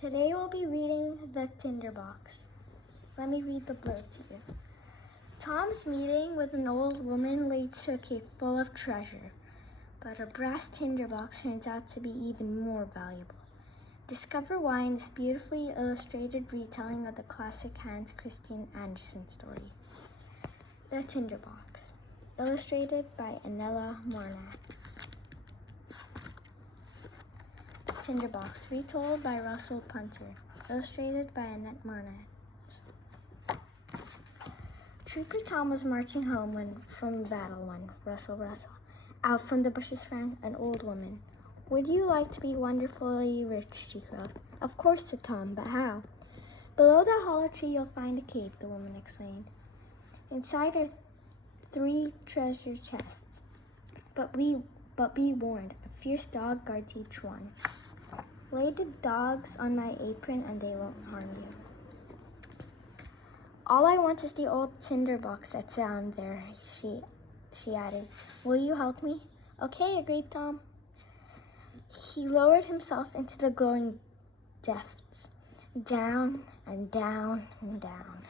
Today we'll be reading the Tinder box. Let me read the blurb to you. Tom's meeting with an old woman leads to a cave full of treasure, but a brass tinder box turns out to be even more valuable. Discover why in this beautifully illustrated retelling of the classic Hans Christian Andersen story. The Tinder Box, illustrated by Anella Mornat. The Tinder Box, retold by Russell Punter, illustrated by Annette Mornat. Trooper Tom was marching home from battle when Russell. Out from the bushes sprang an old woman. "Would you like to be wonderfully rich?" she cried. "Of course," said Tom, "but how?" "Below the hollow tree you'll find a cave," the woman explained. "Inside are 3 treasure chests. But be warned, a fierce dog guards each one. Lay the dogs on my apron and they won't harm you." "All I want is the old tinder box that's down there," she added. "Will you help me?" "Okay," agreed Tom. He lowered himself into the glowing depths, down and down and down.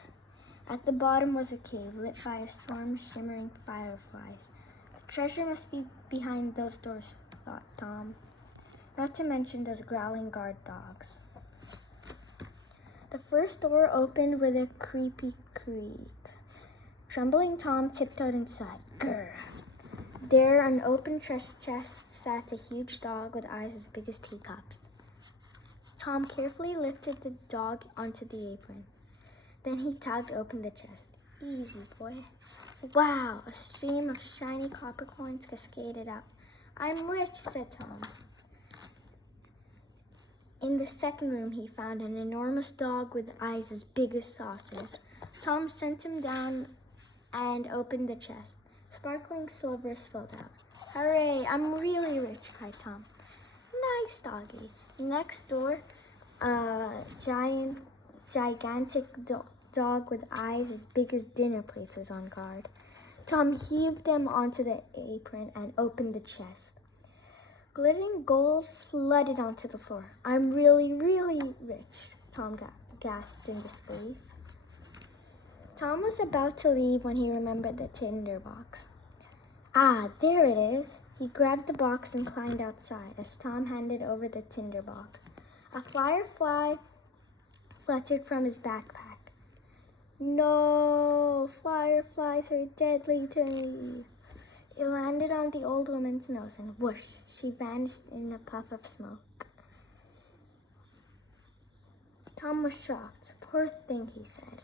At the bottom was a cave lit by a swarm of shimmering fireflies. "The treasure must be behind those doors," thought Tom. "Not to mention those growling guard dogs." The first door opened with a creepy creak. Trembling, Tom tiptoed inside. Grr! There, on an open treasure chest, sat a huge dog with eyes as big as teacups. Tom carefully lifted the dog onto the apron. Then he tugged open the chest. "Easy, boy." Wow! A stream of shiny copper coins cascaded out. "I'm rich," said Tom. In the second room, he found an enormous dog with eyes as big as saucers. Tom sent him down and opened the chest. Sparkling silver spilled out. "Hooray, I'm really rich," cried Tom. "Nice doggy." Next door, a gigantic dog with eyes as big as dinner plates was on guard. Tom heaved him onto the apron and opened the chest. Glittering gold flooded onto the floor. "I'm really, really rich," Tom gasped in disbelief. Tom was about to leave when he remembered the tinder box. "Ah, there it is." He grabbed the box and climbed outside as Tom handed over the tinder box. A firefly fluttered from his backpack. "No, fireflies are deadly to me." It landed on the old woman's nose and whoosh, she vanished in a puff of smoke. Tom was shocked. "Poor thing," he said.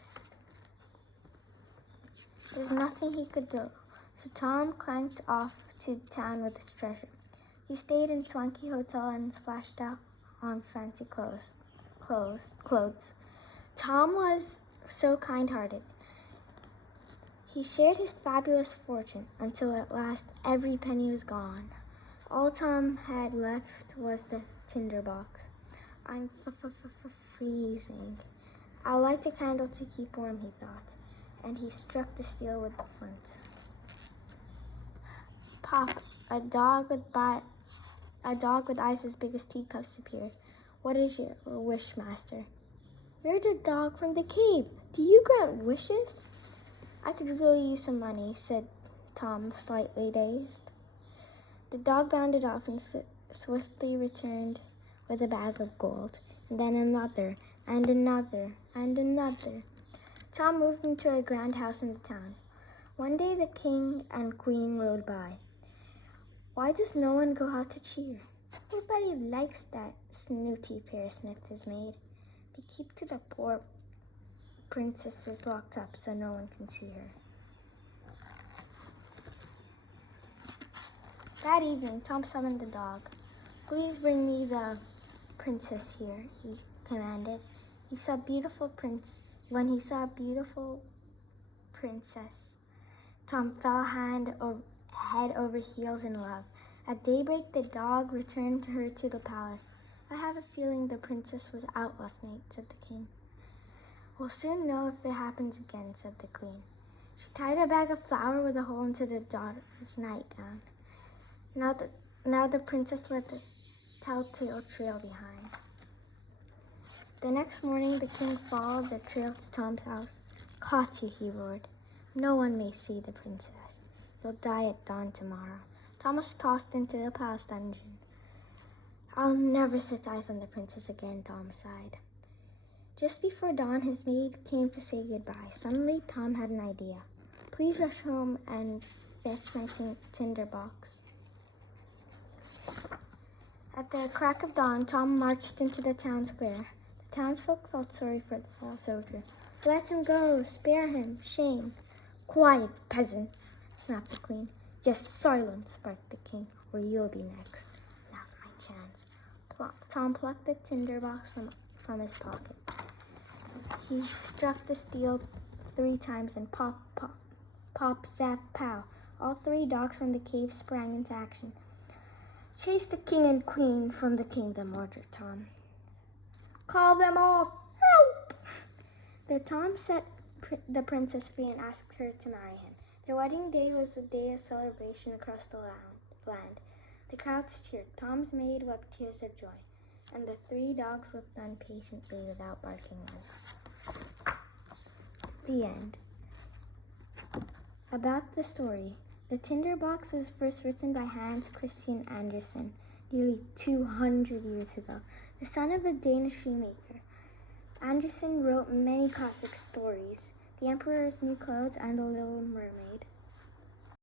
There's nothing he could do, so Tom clanked off to town with his treasure. He stayed in swanky hotel and splashed out on fancy clothes. Tom was so kind-hearted. He shared his fabulous fortune until at last every penny was gone. All Tom had left was the tinder box. "I'm freezing. I'll light a candle to keep warm," he thought, and he struck the steel with the flint. Pop! A dog with eyes as big as teacups appeared. "What is your wish, master?" "You're the dog from the cave. Do you grant wishes?" "I could really use some money," said Tom, slightly dazed. The dog bounded off and swiftly returned with a bag of gold, and then another, and another, and another. Tom moved into a grand house in the town. One day the king and queen rode by. "Why does no one go out to cheer?" "Nobody likes that snooty pair," sniffed his maid. "They keep to the poor princesses locked up so no one can see her." That evening, Tom summoned the dog. "Please bring me the princess here," he commanded. When he saw a beautiful princess, Tom fell head over heels in love. At daybreak, the dog returned her to the palace. "I have a feeling the princess was out last night," said the king. "We'll soon know if it happens again," said the queen. She tied a bag of flour with a hole into the daughter's nightgown. Now the princess left a telltale trail behind. The next morning, the king followed the trail to Tom's house. "Caught you," he roared. "No one may see the princess. You'll die at dawn tomorrow." Tom was tossed into the palace dungeon. "I'll never set eyes on the princess again," Tom sighed. Just before dawn, his maid came to say goodbye. Suddenly, Tom had an idea. "Please rush home and fetch my tinder box." At the crack of dawn, Tom marched into the town square. The townsfolk felt sorry for the false soldier. "Let him go! Spare him! Shame!" "Quiet, peasants!" snapped the queen. "Just silence!" barked the king, "or you'll be next." "Now's my chance." Tom plucked the tinder box from his pocket. He struck the steel 3 times and pop, pop, pop, zap, pow. All 3 dogs from the cave sprang into action. "Chase the king and queen from the kingdom," ordered Tom. "Call them off! Help!" Tom set the princess free and asked her to marry him. Their wedding day was a day of celebration across the land. The crowds cheered. Tom's maid wept tears of joy, and the 3 dogs looked on patiently without barking once. The end. About the story. The tinder box was first written by Hans Christian Andersen nearly 200 years ago, the son of a Danish shoemaker. Andersen wrote many classic stories: The Emperor's New Clothes and The Little Mermaid.